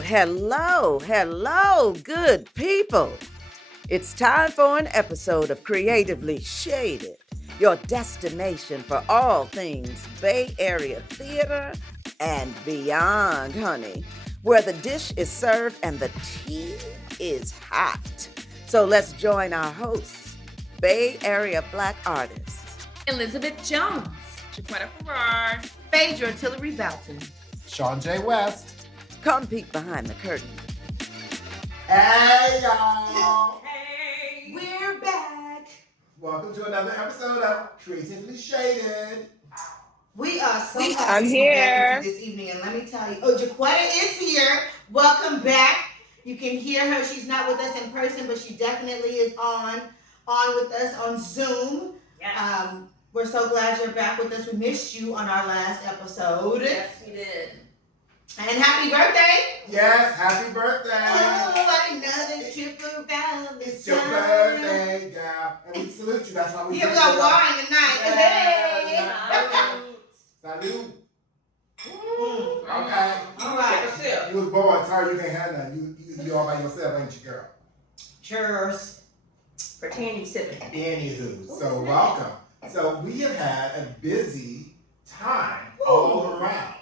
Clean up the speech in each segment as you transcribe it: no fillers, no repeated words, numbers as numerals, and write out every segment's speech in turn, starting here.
Hello, good people. It's time for an episode of Creatively Shaded, your destination for all things Bay Area theater and beyond, honey, where the dish is served and the tea is hot. So let's join our hosts, Bay Area Black artists Elizabeth Jones, Jacquetta, Phaedra, Tillery-Boughton, ShawnJ West. Come peek behind the curtain. Hey y'all! Hey, we're back. Welcome to another episode of Creatively Shaded. We are so I'm happy to be here. back with you this evening, and let me tell you, Jacquetta is here. Welcome back. You can hear her. She's not with us in person, but she definitely is on with us on Zoom. yes, We're so glad you're back with us. We missed you on our last episode. yes, we did. And happy birthday! Yes, happy birthday! Oh, another trip around the It's your sun. birthday, girl. And we salute you. That's why we Yeah, we bring got you up. wine tonight. Yeah. Hey. Salute. Mm. Okay. All right. Take a sip. You was born, sorry you can't have none. You all by yourself, ain't you, girl? Cheers. Pretend you sipping. Anywho, so welcome. So we have had a busy time all around.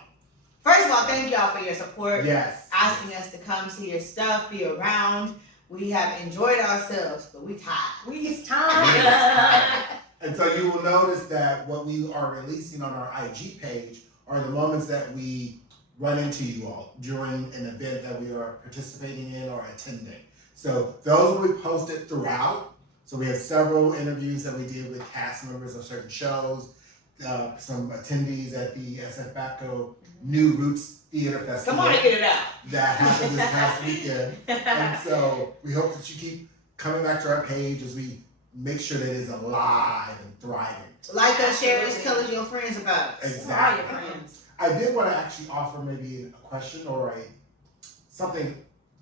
First of all, thank y'all for your support. Yes. Asking us to come see your stuff, be around. We have enjoyed ourselves, but we tired. We's time. And so you will notice that what we are releasing on our IG page are the moments that we run into you all during an event that we are participating in or attending. So those will be posted throughout. So we have several interviews that we did with cast members of certain shows, some attendees at the SF New Roots Theater Festival. Come on and get it out. That happened this past weekend. And so we hope that you keep coming back to our page as we make sure that it is alive and thriving. Like us, share us, tell us your friends about us. Exactly. All your friends. I did want to actually offer maybe a question or something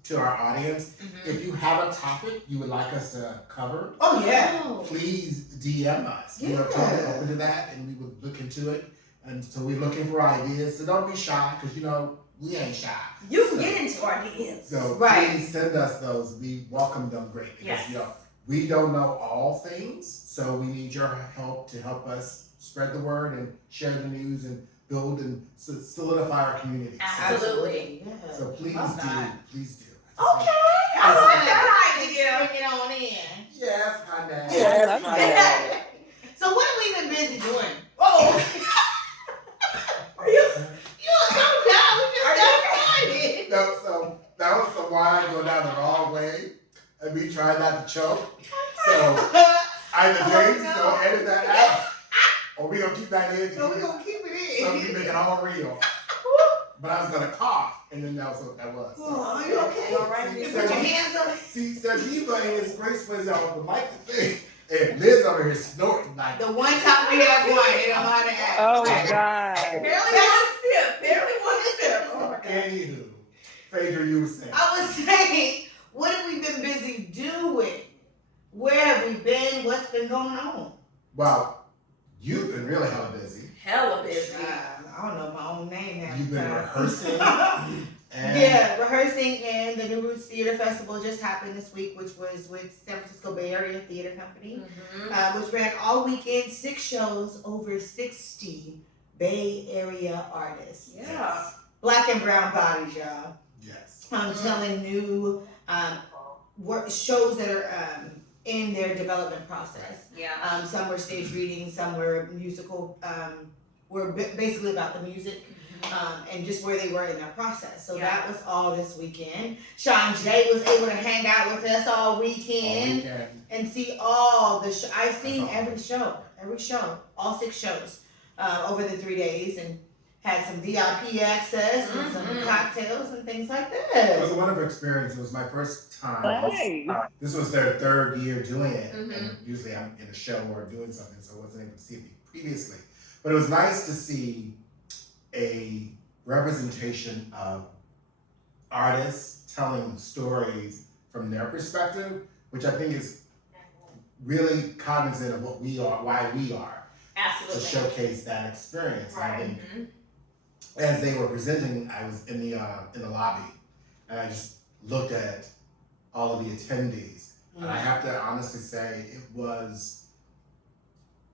to our audience. If you have a topic you would like us to cover, Oh, yeah. please DM us. We are Yeah. totally open to that and we would look into it. And so we're looking for ideas. So don't be shy because, we ain't shy. You can get into our DMs. So Right. please send us those. We welcome them greatly. Yes. Because, we don't know all things. So we need your help to help us spread the word and share the news and build and solidify our community. Absolutely. Yeah. So please Love do. that. Please do. Okay. I like that idea. Bring it on in. Yes, honey. Yeah, I love that. So what have we been busy doing? Oh, you don't know. We just got started. No, so that was some wine going down the wrong way, and we tried not to choke. So either James no. gonna edit that out, or we gonna keep that in. So we're going to keep it So we in. can make it all real. But I was gonna cough, and then that was what that was. Oh, are you okay? All right. You See, put your hands up. See, Diva in his graceful on the mic thing, and Liz over here snorting like. The one time we had one, they don't know how to act. Oh God. Barely one sip. Barely one sip. Oh my God. Anywho, Phaedra, you were saying. I was saying, what have we been busy doing? Where have we been? What's been going on? Well, you've been really hella busy. Hella busy. I don't know my own name half You've the been time. rehearsing. And Yeah, rehearsing, and the New Roots Theater Festival just happened this week, which was with San Francisco Bay Area Theater Company, which ran all weekend, 6 shows, over 60 Bay Area artists. Yeah. Black and brown bodies, y'all. Yes. Telling new shows that are in their development process. Yeah. Some were stage readings, some were musical, were basically about the music. And just where they were in their process. So that was all this weekend. ShawnJ was able to hang out with us all weekend and see all the I've seen every show, all 6 shows over the 3 days, and had some VIP access and some cocktails and things like It that. was a wonderful experience. It was my first time. Hey. This was their 3rd year doing it. And usually I'm in a show or doing something, so I wasn't able to see it previously. But it was nice to see a representation of artists telling stories from their perspective, which I think is really cognizant of what we are, why we are, Absolutely. to showcase that experience. Right. And I think as they were presenting, I was in the lobby, and I just looked at all of the attendees, and I have to honestly say it was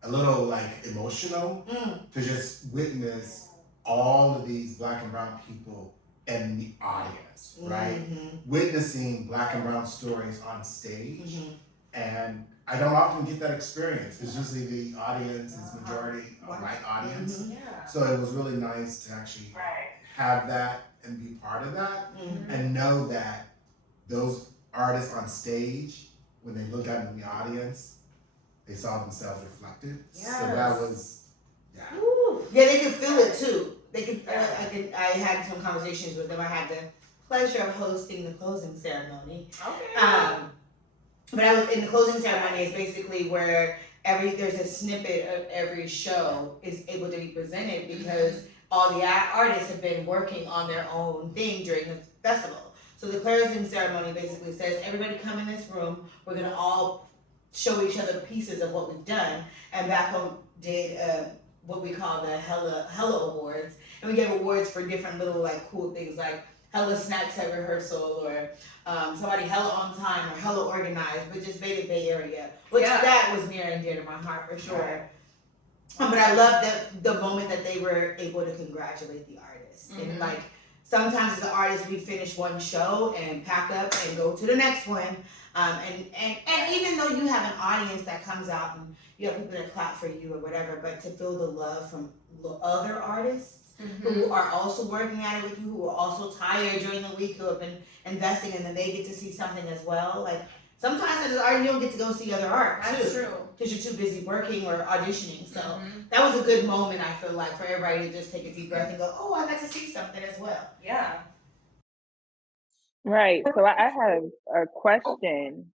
a little like emotional to just witness all of these Black and brown people in the audience, right? Witnessing Black and brown stories on stage, and I don't often get that experience. It's usually the audience is majority a white audience, so it was really nice to actually have that and be part of that, and know that those artists on stage, when they look out in the audience, they saw themselves reflected. So that was, Yeah, they could feel it too. They could. I had some conversations with them. I had the pleasure of hosting the closing ceremony. Okay. But I was in the closing ceremony is basically where there's a snippet of every show is able to be presented because all the artists have been working on their own thing during the festival. So the closing ceremony basically says, everybody come in this room. We're gonna all show each other pieces of what we've done. And back home did what we call the Hella Awards, and we gave awards for different little like cool things like hella snacks at rehearsal, or somebody hella on time, or hella organized, but just made it Bay Area, which that was near and dear to my heart for sure. But I love the moment that they were able to congratulate the artists, and like sometimes as an artist we finish one show and pack up and go to the next one, and even though you have an audience that comes out and you have people that clap for you or whatever, but to feel the love from other artists who are also working at it with you, who are also tired during the week, who have been investing, and then they get to see something as well. Like sometimes as an artist, you don't get to go see other art too. That's true. Because you're too busy working or auditioning. So that was a good moment, I feel like, for everybody to just take a deep breath and go, oh, I got to see something as well. Yeah. Right. So I have a question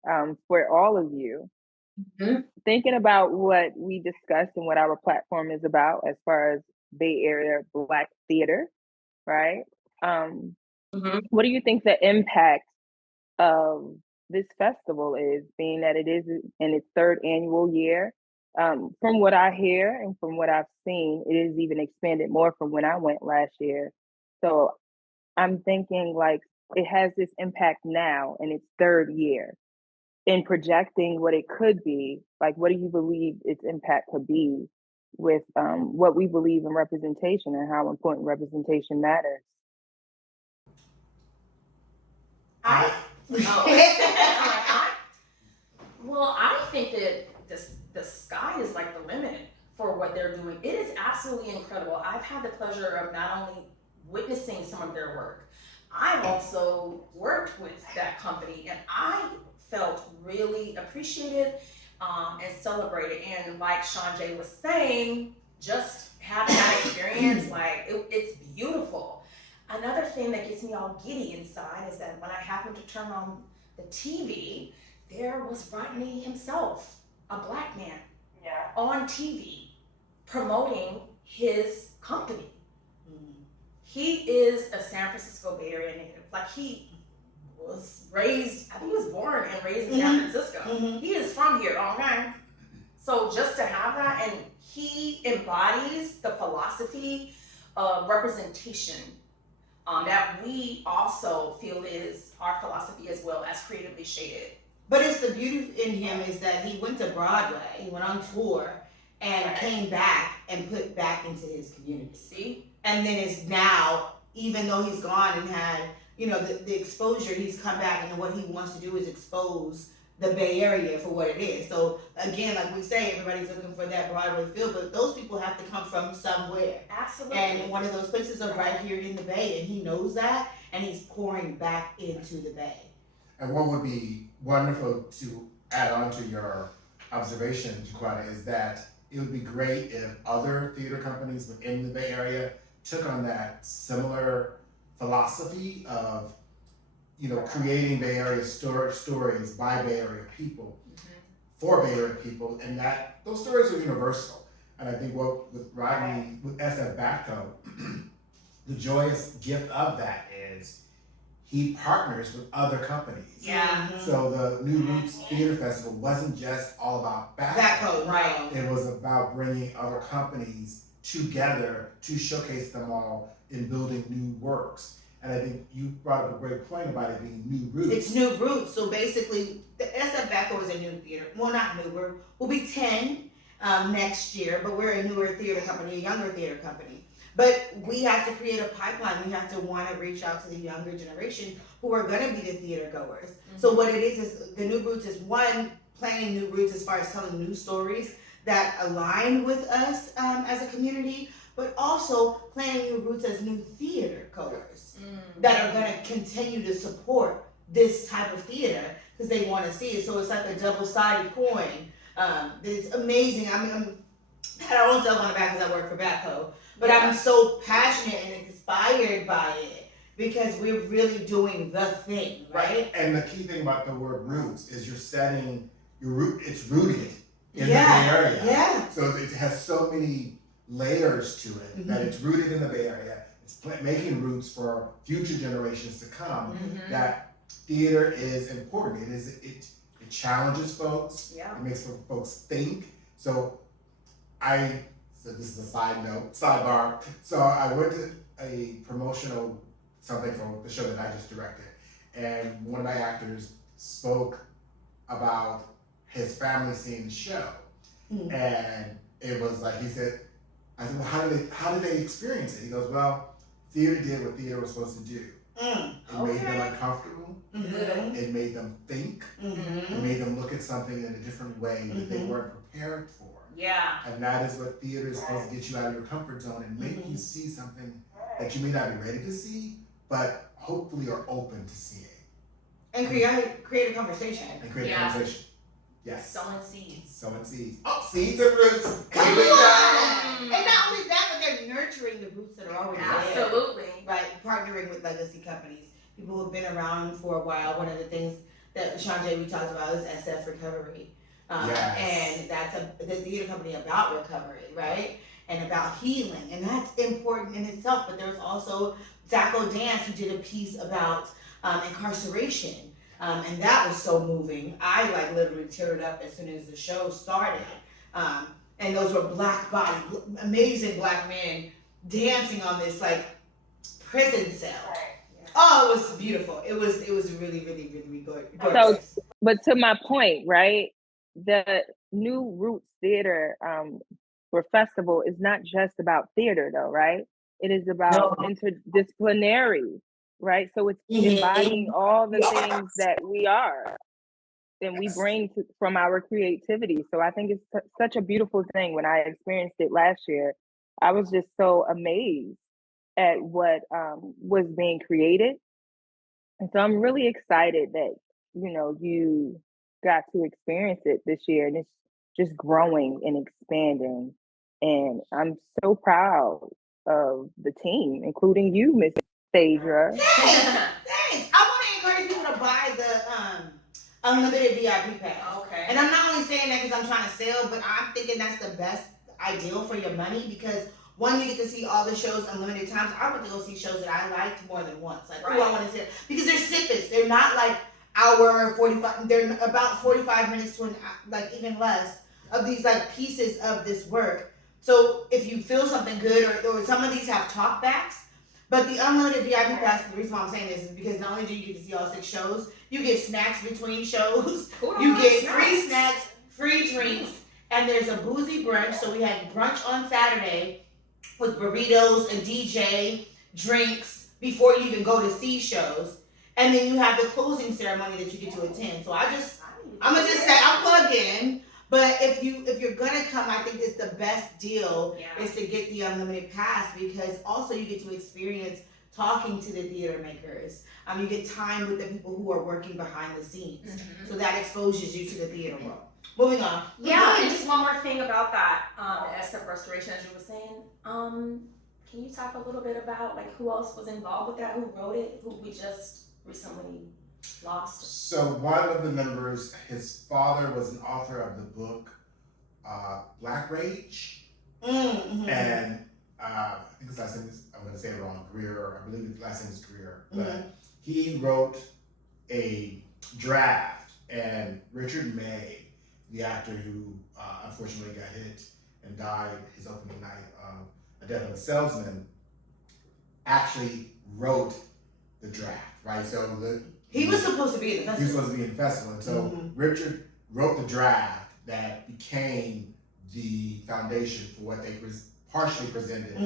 for all of you. Thinking about what we discussed and what our platform is about as far as Bay Area Black theater, right? What do you think the impact of this festival is, being that it is in its third annual year? From what I hear and from what I've seen, it is even expanded more from when I went last year. So I'm thinking like it has this impact now in its third year. In projecting what it could be, like what do you believe its impact could be with what we believe in representation and how important representation matters? Well, I think that the sky is like the limit for what they're doing. It is absolutely incredible. I've had the pleasure of not only witnessing some of their work, I've also worked with that company, and I felt really appreciated and celebrated. And like ShawnJ was saying, just having that experience, like it's beautiful. Another thing that gets me all giddy inside is that when I happened to turn on the TV, there was Rodney himself, a Black man, on TV promoting his company. He is a San Francisco Bay Area native. Like he was raised, I think he was born and raised in San Francisco. He is from here, okay? So just to have that, and he embodies the philosophy of representation that we also feel is our philosophy as well as Creatively Shaded. But it's the beauty in him is that he went to Broadway, he went on tour, and came back and put back into his community. See? And then is now, even though he's gone and had, you know, the exposure, he's come back, and what he wants to do is expose the Bay Area for what it is. So again, like we say, everybody's looking for that Broadway feel, but those people have to come from somewhere. Absolutely. And one of those places are right here in the Bay, and he knows that, and he's pouring back into the Bay. And what would be wonderful to add on to your observation, Jacquetta, is that it would be great if other theater companies within the Bay Area took on that similar philosophy of, you know, creating Bay Area stories by Bay Area people, for Bay Area people, and that those stories are universal. And I think what with Rodney, with SF the joyous gift of that is he partners with other companies. Yeah. So the New Roots Theater Festival wasn't just all about Backhoe, right. It was about bringing other companies together to showcase them all in building new works. And I think you brought up a great point about it being new roots. It's new roots. So basically, the S1-Ep.5 is a new theater. Well, not new. We'll be 10 next year, but we're a newer theater company, a younger theater company. But we have to create a pipeline. We have to want to reach out to the younger generation who are going to be the theater goers. Mm-hmm. So what it is the new roots is one, planting new roots as far as telling new stories that align with us as a community, but also planting new roots as new theater goers that are going to continue to support this type of theater because they want to see it. So it's like a double-sided coin. It's amazing. I mean, I'm pat our own self on the back because I work for Vallejo, but I'm so passionate and inspired by it because we're really doing the thing, right? And the key thing about the word roots is you're setting your root. It's rooted in the Bay Area. Yeah. So it has so many layers to it that it's rooted in the Bay Area. It's making roots for future generations to come. That theater is important. It challenges folks. Yeah. It makes folks think. So this is a sidebar. So I went to a promotional something for the show that I just directed, and one of my actors spoke about his family seeing the show, and it was like he said, I said, well, how did they experience it? He goes, well, theater did what theater was supposed to do. It made them uncomfortable. It made them think. It made them look at something in a different way that they weren't prepared for. Yeah. And that is what theater is supposed to get you out of your comfort zone and make you see something that you may not be ready to see, but hopefully are open to seeing. And create a conversation. And create a conversation. Yes. Sowing seeds. Oh, seeds and roots. Come on. And not only that, but they're nurturing the roots that are already there. Absolutely. Right. Partnering with legacy companies. People who have been around for a while. One of the things that ShawnJ we talked about is SF Recovery. And that's the theater company about recovery, right? And about healing. And that's important in itself. But there's also Zacko Dance who did a piece about incarceration. And that was so moving. I literally teared up as soon as the show started. And those were amazing black men dancing on this prison cell. Oh, it was beautiful. It was really, really, really good. So, but to my point, right? The New Roots Theater for festival is not just about theater, though, right? It is about interdisciplinary, right? So it's embodying all the things that we are and we bring from our creativity. So I think it's such a beautiful thing. When I experienced it last year, I was just so amazed at what was being created. And so I'm really excited that, you got to experience it this year, and it's just growing and expanding. And I'm so proud of the team, including you, Miss Phaedra. Thanks. I want to encourage people to buy the unlimited VIP pass. Okay. And I'm not only saying that because I'm trying to sell, but I'm thinking that's the best ideal for your money because one, you get to see all the shows unlimited times. I went to go see shows that I liked more than once. I want to see it. Because they're snippets. They're not hour 45. They're about 45 minutes to an even less of these pieces of this work. So if you feel something good, or some of these have talkbacks, but the unlimited VIP pass, the reason why I'm saying this is because not only do you get to see all 6 shows, you get snacks between shows, you get free snacks, free drinks, and there's a boozy brunch. So we had brunch on Saturday with burritos, a DJ, drinks, before you even go to see shows. And then you have the closing ceremony that you get to attend. So I'm gonna just say I'm plugged in. But if you're gonna come, I think it's the best deal is to get the unlimited pass because also you get to experience talking to the theater makers. You get time with the people who are working behind the scenes. So that exposes you to the theater world. Moving on. Yeah, and just one more thing about that SF restoration, as you were saying. Can you talk a little bit about who else was involved with that? Who wrote it? Who we just recently lost? So one of the members, his father was an author of the book Black Rage, and I think his last name is, I'm going to say it wrong, Greer, or I believe his last name is Greer, but he wrote a draft, and Richard May, the actor who unfortunately got hit and died his opening night of A Death of a Salesman, actually wrote the draft, right? So he was supposed to be in the he was festival. supposed to be in the festival, and so Richard wrote the draft that became the foundation for what they partially presented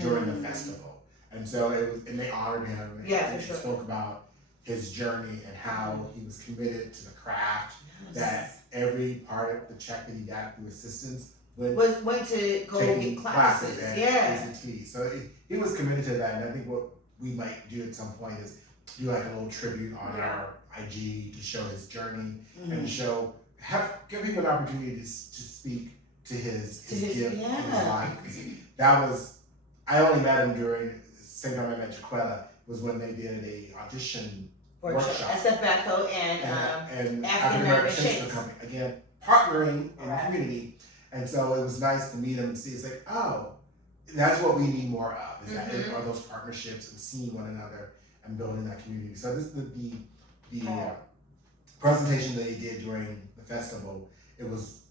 during the festival. And so it was, and they honored him. And spoke about his journey and how he was committed to the craft. That every part of the check that he got through assistance went to go get classes at ACT. So he was committed to that, and I think what we might do at some point is do like a little tribute on our IG to show his journey and give people an opportunity to speak to his gift and his life. That was, I only met him during the same time I met Jacquetta was when they did a audition workshop. Vallejo and African American Shakes Company. Again, partnering in the community. And so it was nice to meet him and see, it's like, oh, that's what we need more of, is that are those partnerships and seeing one another and building that community. So this is the presentation that he did during the festival. It was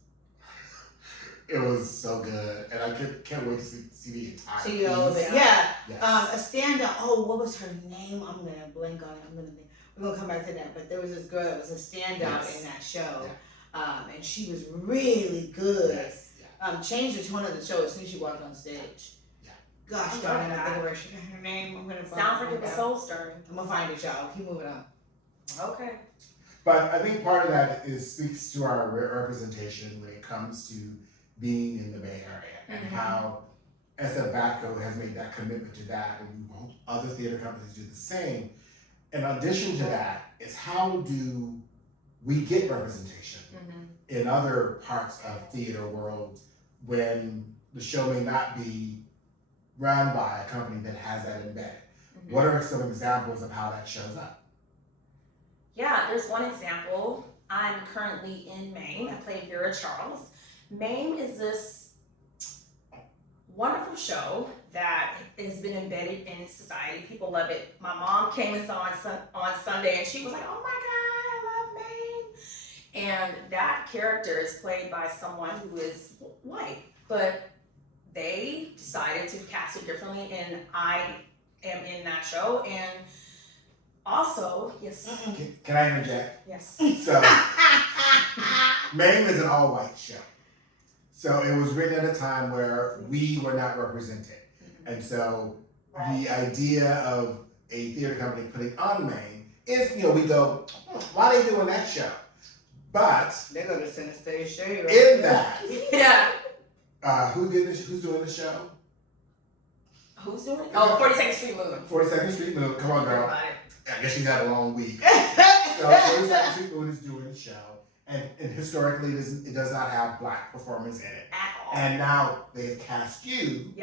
so good, and I can't wait to see the entire piece. Yes. A standout. Oh, what was her name? I'm gonna blank on it. We're gonna come back to that. But there was this girl that was a standout in that show, and she was really good. Yes. Changed the tone of the show as soon as she walked on stage. Yeah. Gosh darn it! I think of her name. I'm gonna sounds like it was soul stirring. I'm gonna find it, y'all. Keep moving on. Okay. But I think part of that speaks to our representation when it comes to being in the Bay Area and how S1-Ep.5 has made that commitment to that, and we hope other theater companies do the same. In addition to that, is how do we get representation in other parts of theater world when the show may not be run by a company that has that embedded? What are some examples of how that shows up? Yeah, there's one example. I'm currently in Maine. I play Vera Charles. Maine is this wonderful show that has been embedded in society. People love it. My mom came and saw on Sunday, and she was like, "Oh my God, I love Maine." And that character is played by someone who is white, but they decided to cast it differently, and I am in that show. And also, yes. Can I interject? Yes. So, Maine is an all-white show. So it was written at a time where we were not represented. And so the idea of a theater company putting on Maine is, we go, why are they doing that show? But they're gonna send a stage show. In that, who's doing the show? Who's doing it? Oh, 42nd Street Moon. 42nd Street Moon. Come on, girl. I guess she's had a long week. So 42nd Street Moon is doing the show. And historically, it does not have Black performers in it. At all. And now they've cast you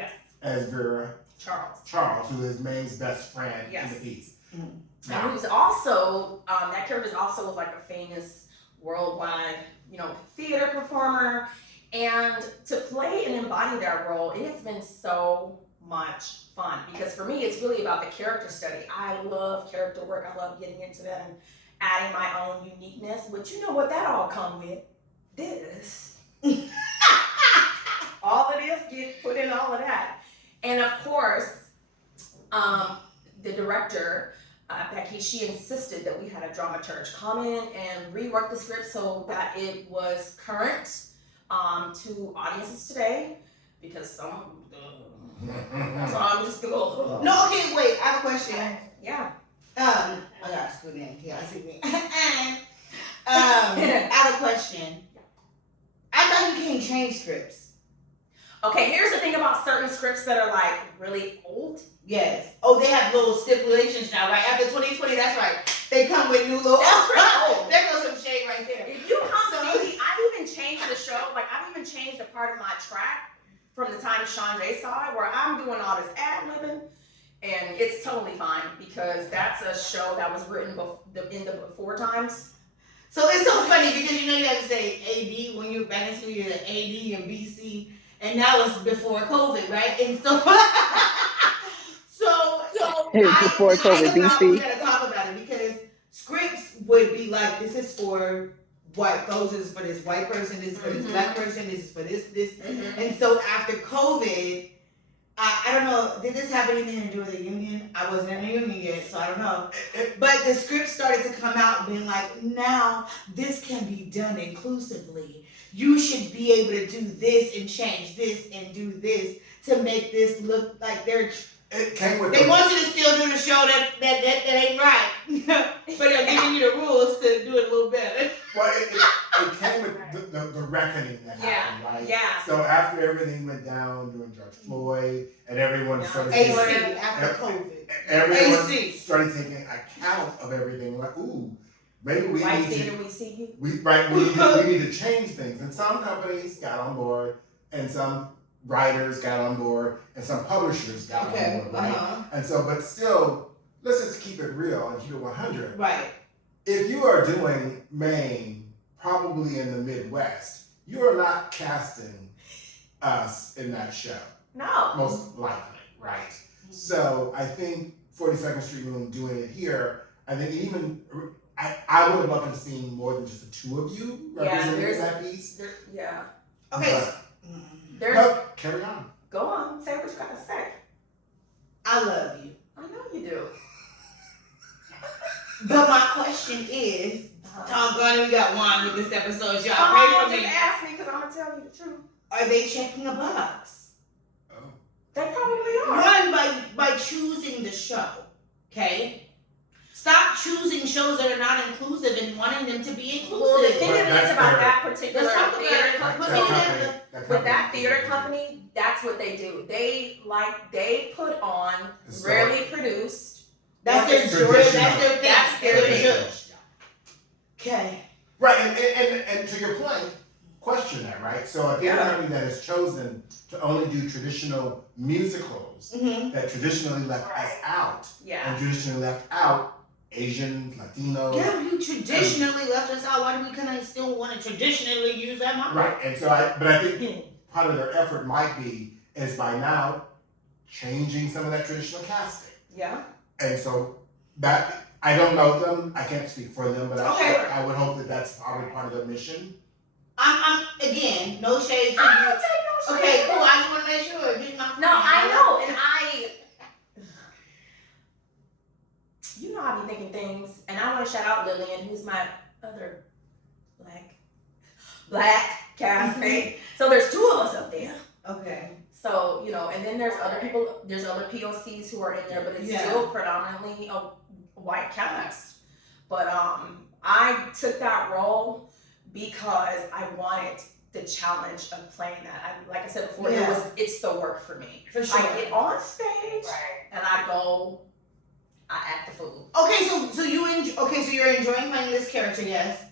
as Vera Charles, who is Maine's best friend in the piece. And who's also, that character is also like a famous worldwide, theater performer. And to play and embody that role, it has been so much fun. Because for me, it's really about the character study. I love character work. I love getting into that and adding my own uniqueness, but you know what that all come with? This. All of this, get put in all of that. And of course, the director, Becky, she insisted that we had a dramaturge come in and rework the script so that it was current to audiences today, because some, so I'm just going, No, okay, wait, I have a question. Yeah. I got a school name. Yeah, I see me. I have a question. I thought you can't change scripts. Okay, here's the thing about certain scripts that are like really old. Yes. Oh, they have little stipulations now, right? After 2020, that's right. They come with new little. That's pretty old. There goes some shade right there. If you come see me, I've even changed the show. Like I've even changed a part of my track from the time ShawnJ saw it, where I'm doing all this ad-libbing. And it's totally fine because that's a show that was written in the before times. So it's so funny because you have to say AD when you're back in school, you're AD and BC, and now it's before COVID, right? And so, it's before COVID, BC. We gotta talk about it because scripts would be like, this is for white, those is for this white person, this is for this black person, this is for this, and so after COVID. I don't know, did this have anything to do with the union? I wasn't in a union yet, so I don't know. But the script started to come out being like, now this can be done inclusively. You should be able to do this and change this and do this to make this look like they're... They want you to still do the show that ain't right. But they're giving you the rules to do it a little better. Well, it came with the reckoning that happened, right? Yeah. So after everything went down during George Floyd and everyone started after COVID. Everyone started taking account of everything. Like, ooh, maybe we White need theater, to... we see you. we need to change things. And some companies got on board and some writers got on board and some publishers got on board, right? And so, but still, let's just keep it real and keep it 100. Right. If you are doing Maine, probably in the Midwest, you are not casting us in that show. No. Most likely, right? So I think 42nd Street Room doing it here, I think even, I would have loved to have seen more than just the two of you representing that piece. Okay. No, carry on. Go on, say what you gotta say. I love you. I know you do. But my question is, doggone, we got one with this episode, y'all. Oh, Pray for me. just ask me because I'm gonna tell you the truth. Are they checking a box? Oh. They probably are. One, by choosing the show, okay? Stop choosing shows that are not inclusive and wanting them to be inclusive. Well, the thing it is about that particular theater company, with that theater company, that's what they do. They put on rarely produced. That's their story. That's their thing. Okay. Right, and to your point, question that, right? So a theater company that has chosen to only do traditional musicals that traditionally left us out, and traditionally left out Asian, Latino. Yeah, you traditionally left us out. Why do we still want to traditionally use that model? Right, and so I think part of their effort might be is by now changing some of that traditional casting. Yeah. And so that, I don't know them, I can't speak for them, but I would hope that that's probably part of the mission. I'm again, no shade to you. I don't take no shade. Okay, cool. I just want to make sure. No, I know, and you know I be thinking things, and I want to shout out Lillian, who's my other black castmate. So there's two of us up there. Okay. So, you know, and then there's other people, there's other POCs who are in there, but it's still predominantly a white cast. But I took that role because I wanted the challenge of playing that. Like I said before, it's the work for me. For sure. I get on stage and I act the fool. Okay, so you're enjoying playing this character, yes?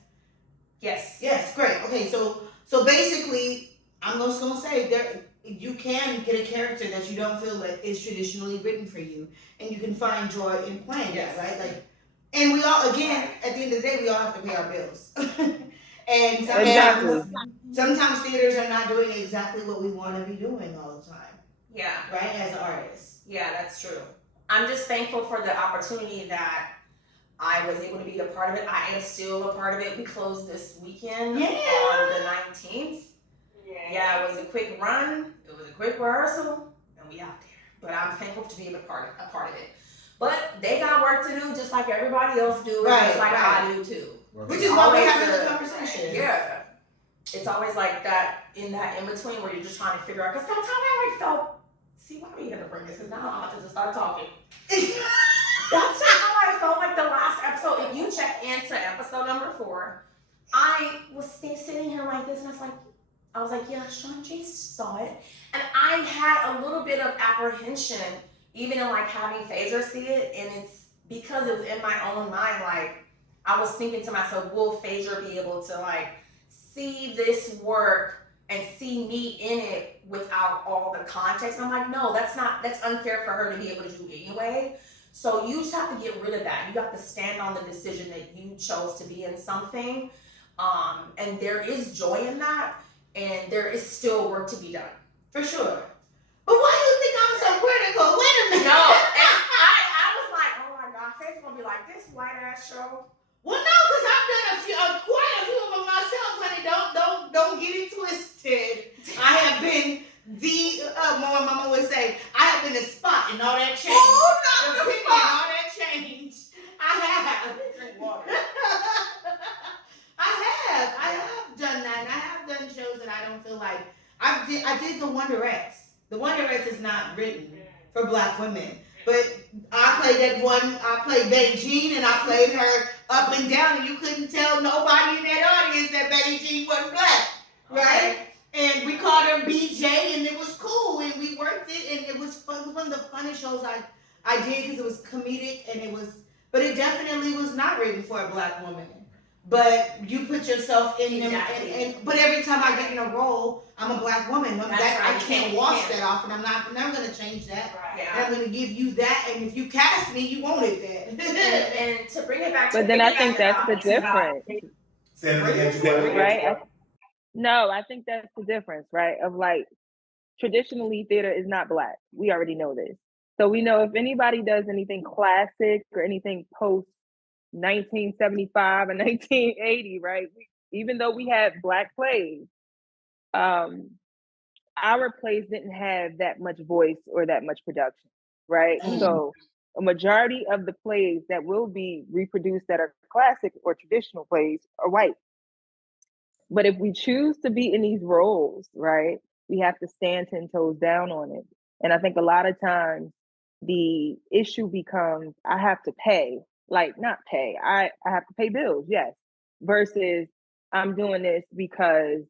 Yes. Yes, great. Okay, so basically, I'm just gonna say you can get a character that you don't feel like is traditionally written for you, and you can find joy in playing that, right? Like, and we all, again, at the end of the day, we all have to pay our bills. And sometimes theaters are not doing exactly what we want to be doing all the time. Yeah. Right, as artists. Yeah, that's true. I'm just thankful for the opportunity that I was able to be a part of it. I am still a part of it. We closed this weekend on the 19th. Yeah, it was a quick run. It was a quick rehearsal, and we out there. But I'm thankful to be a part of it. But they got work to do, just like everybody else do, just like I do too. Which is why we're having the conversation. Yeah, it's always like that in between where you're just trying to figure out. Cause that's how I felt. See, why are we gonna bring this? Cause now I'm about to just start talking. That's how I felt like the last episode. If you check into episode number 4, I was sitting here like this, and I was like, yeah, ShawnJ saw it. And I had a little bit of apprehension, even in like having Phaedra see it. And it's because it was in my own mind. Like, I was thinking to myself, will Phaedra be able to like see this work and see me in it without all the context? And I'm like, no, that's unfair for her to be able to do anyway. So you just have to get rid of that. You have to stand on the decision that you chose to be in something. And there is joy in that. And there is still work to be done. For sure. But why do you think I'm so critical? Wait a minute. No, and I was like, oh my God, Faith's gonna be like, this white ass show. Well, no, because I've done quite a few of them myself, honey. Don't get it twisted. I have been my mama would say, say, I have been a spot and all that change. Oh, not The the opinion, spot. all that change. I have. Drink water. I have done that, and I have done shows that I don't feel like I did the Wonderettes. The Wonderettes is not written for Black women, but I played that one. I played Betty Jean, and I played her up and down, and you couldn't tell nobody in that audience that Betty Jean wasn't Black, right? And we called her BJ, and it was cool, and we worked it, and it was fun. It was one of the funnest shows I did because it was comedic, but it definitely was not written for a Black woman. But you put yourself in them, but every time I get in a role, I'm a Black woman. I can't wash that off, and I'm never gonna change that. Right. And I'm gonna give you that, and if you cast me, you wanted that. and to bring it back to But then I think that's the difference, Say it again, Jacquetta. right? No, I think that's the difference, right? Of like, traditionally, theater is not Black. We already know this. So we know if anybody does anything classic or anything post 1975 and 1980, right? Even though we had Black plays, our plays didn't have that much voice or that much production, right? So a majority of the plays that will be reproduced that are classic or traditional plays are white. But if we choose to be in these roles, right, we have to stand 10 toes down on it. And I think a lot of times the issue becomes I have to pay, like not pay, I have to pay bills, yes, versus I'm doing this because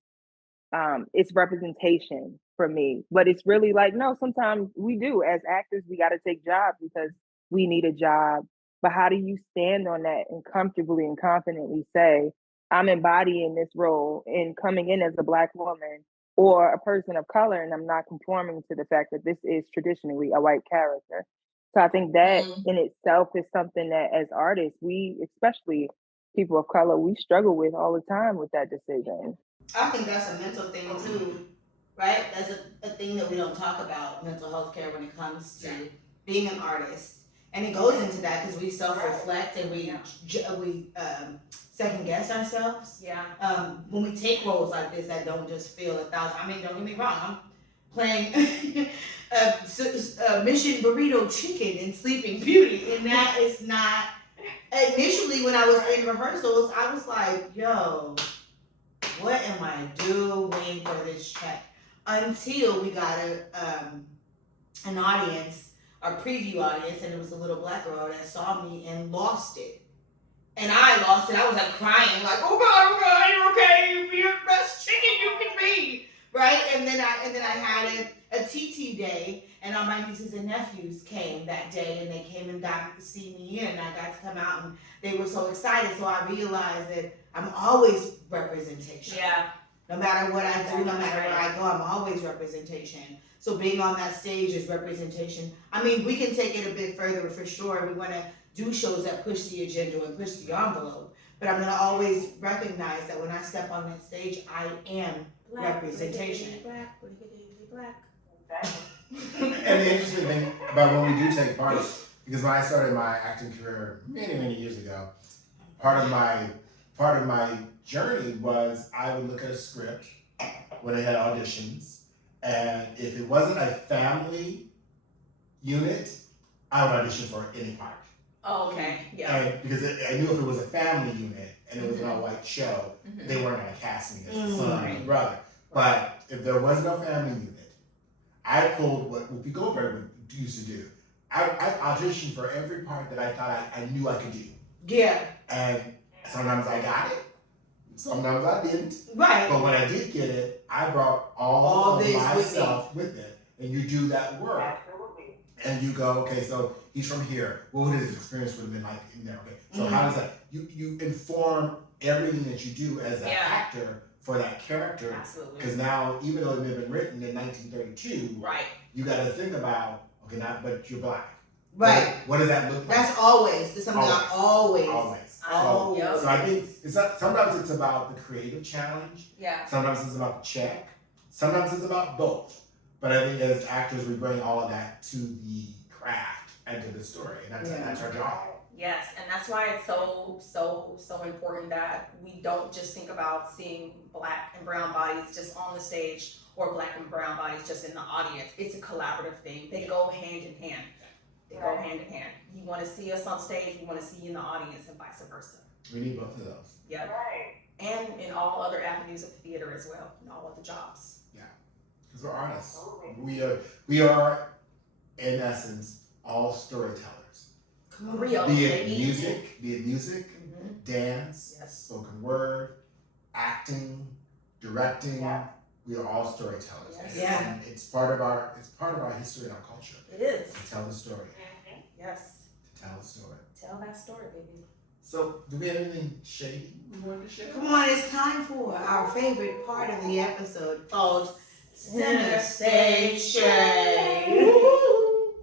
it's representation for me. But it's really like, no, sometimes we do. As actors, we got to take jobs because we need a job. But how do you stand on that and comfortably and confidently say, I'm embodying this role and coming in as a Black woman or a person of color, and I'm not conforming to the fact that this is traditionally a white character. So I think that in itself is something that as artists, we, especially people of color, we struggle with all the time with that decision. I think that's a mental thing too, right? That's a thing that we don't talk about, mental health care, when it comes to being an artist. And it goes into that because we self-reflect and we second guess ourselves. Yeah. When we take roles like this that don't just feel 1,000. I mean, don't get me wrong. I'm playing Mission Burrito Chicken in Sleeping Beauty, and that is not. Initially, when I was in rehearsals, I was like, "Yo, what am I doing for this check?" Until we got an audience, our preview audience, and it was a little Black girl that saw me and lost it. And I lost it. I was like crying, like, oh God, you're okay. You're the best chicken you can be, right? And then I had a TT day, and all my nieces and nephews came that day, and they came and got to see me in. And I got to come out, and they were so excited. So I realized that I'm always representation. Yeah. No matter what I do, no matter where I go, I'm always representation. So being on that stage is representation. I mean, we can take it a bit further for sure. We want to do shows that push the agenda and push the envelope. But I'm going to always recognize that when I step on that stage, I am representation. Black. And the interesting thing about when we do take part, because when I started my acting career many years ago, part of my journey was I would look at a script when they had auditions, and if it wasn't a family unit, I would audition for any part. Oh, okay. Yeah. And because I knew if it was a family unit and it was an all-white show, they weren't going to cast me as the son and brother. But if there was no family unit, I pulled what Whoopi Goldberg used to do. I auditioned for every part that I thought I knew I could do. Yeah. And sometimes I got it, sometimes I didn't. Right. But when I did get it, I brought all of myself with it. And you do that work. Absolutely. And you go, okay, so he's from here. What would his experience would have been like in there? Okay, so how does that? You inform everything that you do as an actor for that character. Absolutely. Because now, even though it may have been written in 1932, Right. you got to think about but you're Black. Right. What does that look like? That's something I always. So I think sometimes it's about the creative challenge. Yeah. Sometimes it's about the check. Sometimes it's about both. But I think as actors, we bring all of that to the craft and to the story, and that's our job. Yes, and that's why it's so important that we don't just think about seeing black and brown bodies just on the stage or black and brown bodies just in the audience. It's a collaborative thing. They go hand in hand. They go hand in hand. You want to see us on stage, we want to see you in the audience, and vice versa. We need both of those. Yep. Right. And in all other avenues of the theater as well, in all other jobs. Yeah, because we're artists. We are, in essence, all storytellers. Real. Be it music, dance, yes. spoken word, acting, directing. Yeah. We are all storytellers. Yes. Yeah. And it's part of our history and our culture. It is. To tell the story. Mm-hmm. Yes. To tell the story. Tell that story, baby. So, do we have anything shady we wanted to share? Come on, it's time for our favorite part of the episode called Center Stage Shade.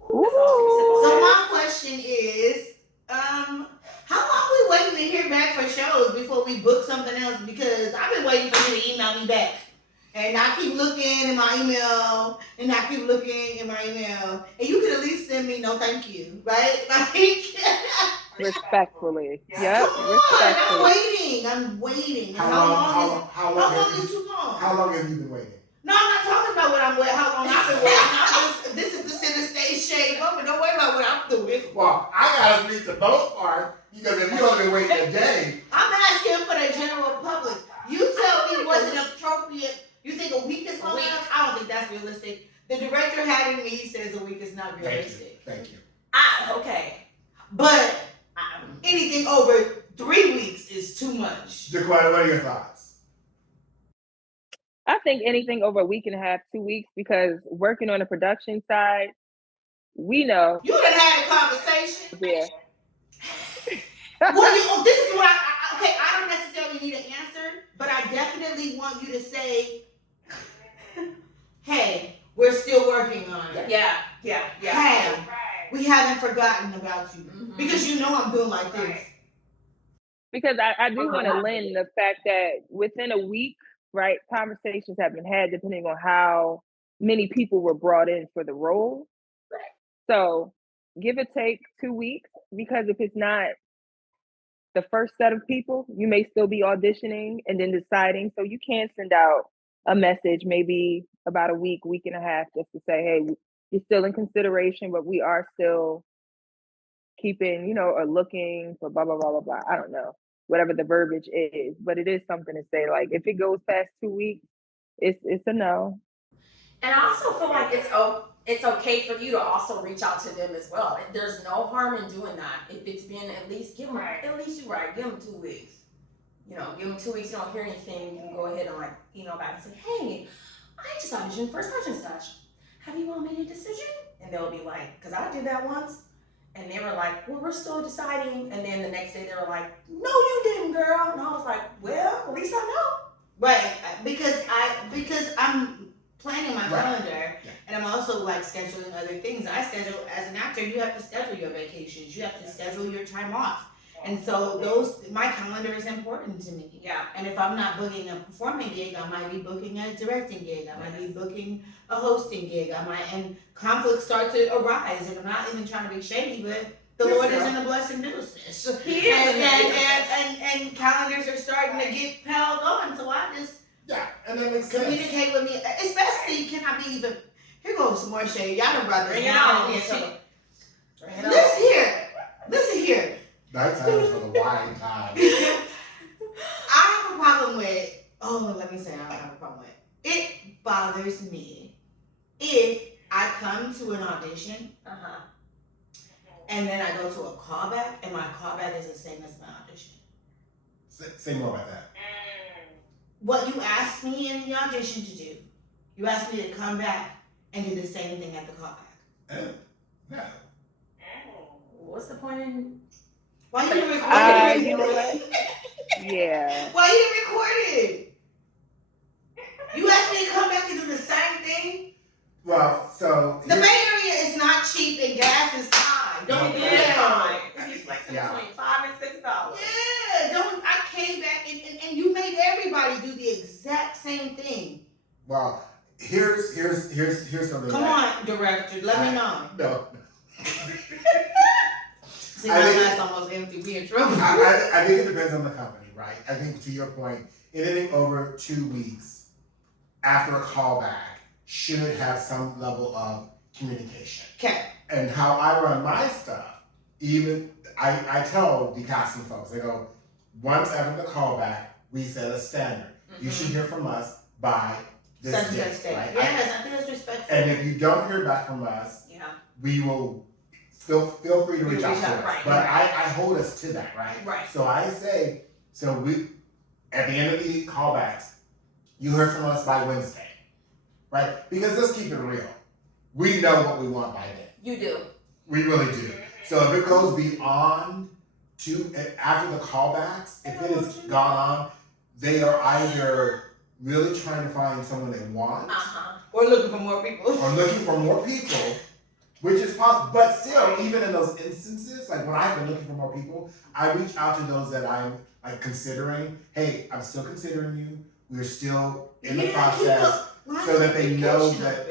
So my question is, how long we waiting to hear back for shows before we book something else? Because I've been waiting for you to email me back. And I keep looking in my email, and you could at least send me no thank you, right? Like, respectfully. Yep, come on, respectfully. I'm waiting. How long is too long? How long have you been waiting? No, I'm not talking about how long I've been waiting. This is the center stage shade moment. Don't worry about what I'm doing. Well, I gotta speak to both parts because if you only been waiting a day. I'm asking for the general public. You tell me what's an appropriate. You think a week is long enough? I don't think that's realistic. The director having me says a week is not realistic. Thank you. Okay. But anything over 3 weeks is too much. Jacquetta, what are your thoughts? I think anything over a week and a half, 2 weeks, because working on the production side, we know. You done had a conversation. Yeah. Well, this is what I don't necessarily need an answer, but I definitely want you to say, hey, we're still working on it. Yeah. Hey, we haven't forgotten about you. Mm-hmm. Because you know I'm doing like this. Because I do want to lend the fact that within a week, right, conversations have been had depending on how many people were brought in for the role. Right. So give or take 2 weeks, because if it's not the first set of people, you may still be auditioning and then deciding. So you can send out a message maybe about a week and a half just to say, hey, you're still in consideration, but we are still keeping, or looking for blah, blah, blah, blah, blah. I don't know, whatever the verbiage is, but it is something to say, like, if it goes past 2 weeks, it's a no. And I also feel like it's okay for you to also reach out to them as well. There's no harm in doing that. If it's been at least, give them 2 weeks. Give them 2 weeks, you don't hear anything, you can go ahead and email back and say, hey, I just auditioned for such and such. Have you all made a decision? And they'll be like, because I did that once. And they were like, well, we're still deciding. And then the next day they were like, no, you didn't, girl. And I was like, well, at least I know. Right, because I'm planning my calendar, and I'm also scheduling other things. I schedule, as an actor, you have to schedule your vacations, you have to schedule your time off. And so my calendar is important to me. Yeah. And if I'm not booking a performing gig, I might be booking a directing gig. I might be booking a hosting gig. And conflicts start to arise. And I'm not even trying to be shady, but the Lord is in the blessing business. And calendars are starting to get piled on. So I just and that makes sense. Communicate with me. Especially, can I be even? Here goes some more shade. Y'all done brought this Bring it on. Listen here. Nighttime is for the wine time. I have a problem with, let me say I don't have a problem with. It bothers me if I come to an audition and then I go to a callback and my callback is the same as my audition. Say more about that. What you asked me in the audition to do, you asked me to come back and do the same thing at the callback. No. What's the point in... Why you didn't record it? You know what? Yeah. Why you didn't record it? You asked me to come back and do the same thing? Well, so... The Bay Area is not cheap and gas is high. Don't do that. It's like between $5 and $6. Yeah, I came back and you made everybody do the exact same thing. Well, here's something. Come on, director, let me know. No. See, my glass almost empty. We in trouble. I think it depends on the company, right? I think to your point, anything over 2 weeks after a callback should have some level of communication. Okay. And how I run my stuff, even I tell the casting folks, I go, once after the callback, we set a standard. You should hear from us by this Such date, and such date. right? Yes, I think that's respectful. And if you don't hear back from us, we will feel free to reach out to us. Right, but right. I hold us to that, right? Right. So I say, we at the end of the callbacks, you heard from us by Wednesday, right? Because let's keep it real. We know what we want by then. You do. We really do. So if it goes beyond after the callbacks, if it has gone on, they are either really trying to find someone they want, or looking for more people, which is possible. But still, even in those instances, like when I've been looking for more people, I reach out to those that I'm like considering. Hey, I'm still considering you. We're still in the process, so that they know that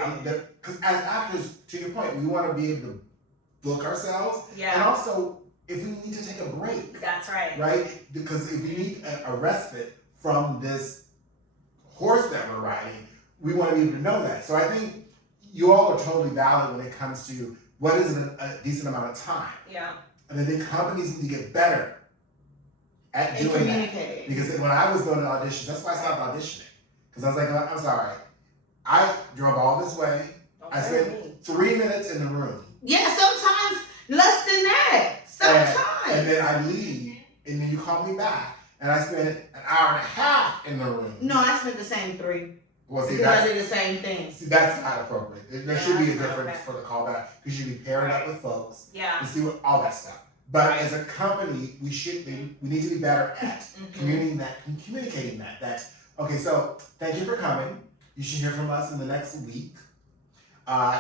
because as actors, to your point, we want to be able to book ourselves, and also if we need to take a break. That's right. Right? Because if we need a respite from this horse that we're riding, we want to be able to know that. So I think you all are totally valid when it comes to what is a decent amount of time. Yeah. And I think companies need to get better at doing that. Because when I was going to auditions, that's why I stopped auditioning. Because I was like, I'm sorry. I drove all this way. I spent 3 minutes in the room. Yeah, sometimes less than that. Sometimes. And then I leave, and then you call me back, and I spent an hour and a half in the room. No, I spent the same 3. Well, see, because I did the same thing. See, that's not appropriate. There should be a difference for the callback. You should be paired up with folks. Yeah. And see all that stuff. But as a company, we need to be better at communicating that. That okay, so thank you for coming. You should hear from us in the next week.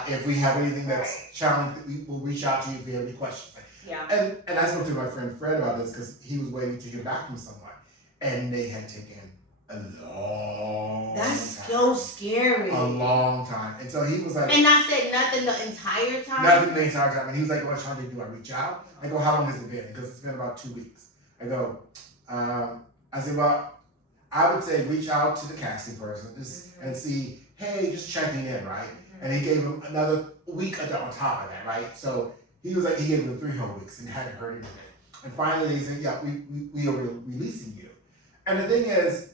If we have anything that's challenging, we will reach out to you if you have any questions. Yeah. And I spoke to my friend Fred about this because he was waiting to hear back from someone, and they had taken a long That's time. so scary. A long time. And so he was like, and I said nothing the entire time. Nothing the entire time. And he was like, what should I do? I reach out? I go, how long has it been? Because it's been about 2 weeks. I go, I said, well, I would say reach out to the casting person and see, hey, just checking in, right? And he gave him another week on top of that, right? So he was like, he gave him 3 whole weeks and hadn't heard anything. And finally they said, yeah, we are releasing you. And the thing is,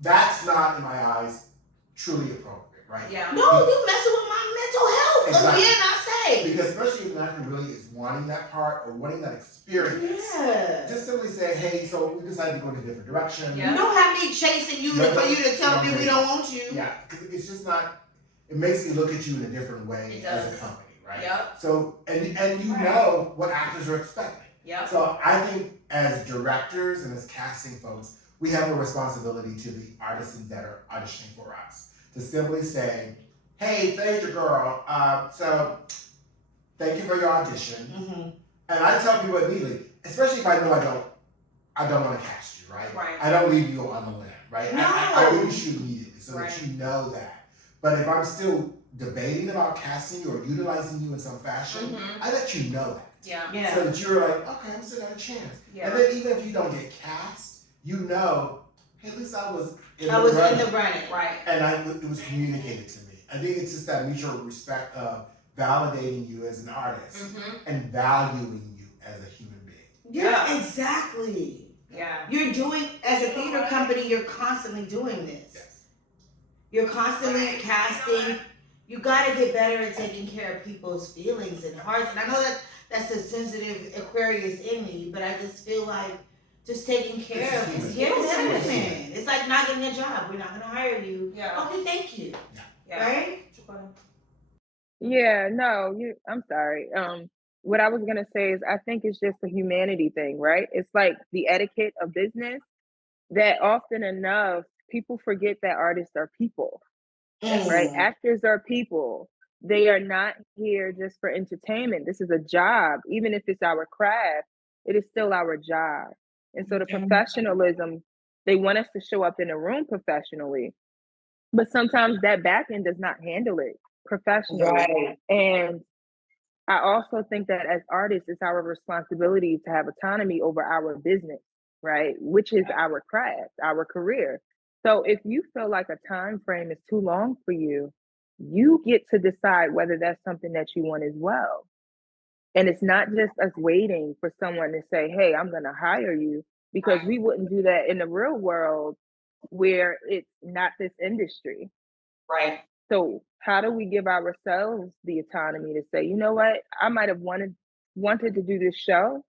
that's not, in my eyes, truly appropriate, right? Yeah. No, you messing with my mental health. Exactly. Again, I say. Because especially if an actor really is wanting that part or wanting that experience. Yeah. Just simply say, hey, so we decided to go in a different direction. Yeah. You don't have me chasing you for you to tell me we don't want you. Yeah, because it's just not, it makes me look at you in a different way as a company, right? Yep. So, and you know what actors are expecting. Yep. So I think as directors and as casting folks, we have a responsibility to the artisans that are auditioning for us to simply say, hey, Phaedra girl, so thank you for your audition. And I tell people immediately, especially if I know I don't want to cast you, right? Right. I don't leave you on the limb, right? No. I release you immediately so Right. that you know that. But if I'm still debating about casting you or utilizing you in some fashion, I let you know that. Yeah. So that you're like, okay, I'm still got a chance. Yeah. And then even if you don't get cast, you know, hey, at least I was in the running. Right. and it was communicated to me. I think it's just that mutual respect of validating you as an artist and valuing you as a human being. Yeah, exactly. Yeah. You're doing, as a theater company, you're constantly doing this. Yes. You're constantly casting. You gotta get better at taking care of people's feelings and hearts. And I know that's a sensitive Aquarius in me, but I just feel like just taking care of It's everything. It's like not getting a job. We're not gonna hire you. Yeah. Okay, thank you. Yeah. Right? Yeah, no, I'm sorry. What I was gonna say is I think it's just a humanity thing, right? It's like the etiquette of business that often enough people forget that artists are people, right? Actors are people. They are not here just for entertainment. This is a job. Even if it's our craft, it is still our job. And so the professionalism, they want us to show up in a room professionally, but sometimes that back end does not handle it professionally. Right. And I also think that as artists, it's our responsibility to have autonomy over our business, right? Which is our craft, our career. So if you feel like a time frame is too long for you, you get to decide whether that's something that you want as well. And it's not just us waiting for someone to say, hey, I'm going to hire you, because we wouldn't do that in the real world where it's not this industry. Right. So how do we give ourselves the autonomy to say, you know what, I might have wanted to do this show,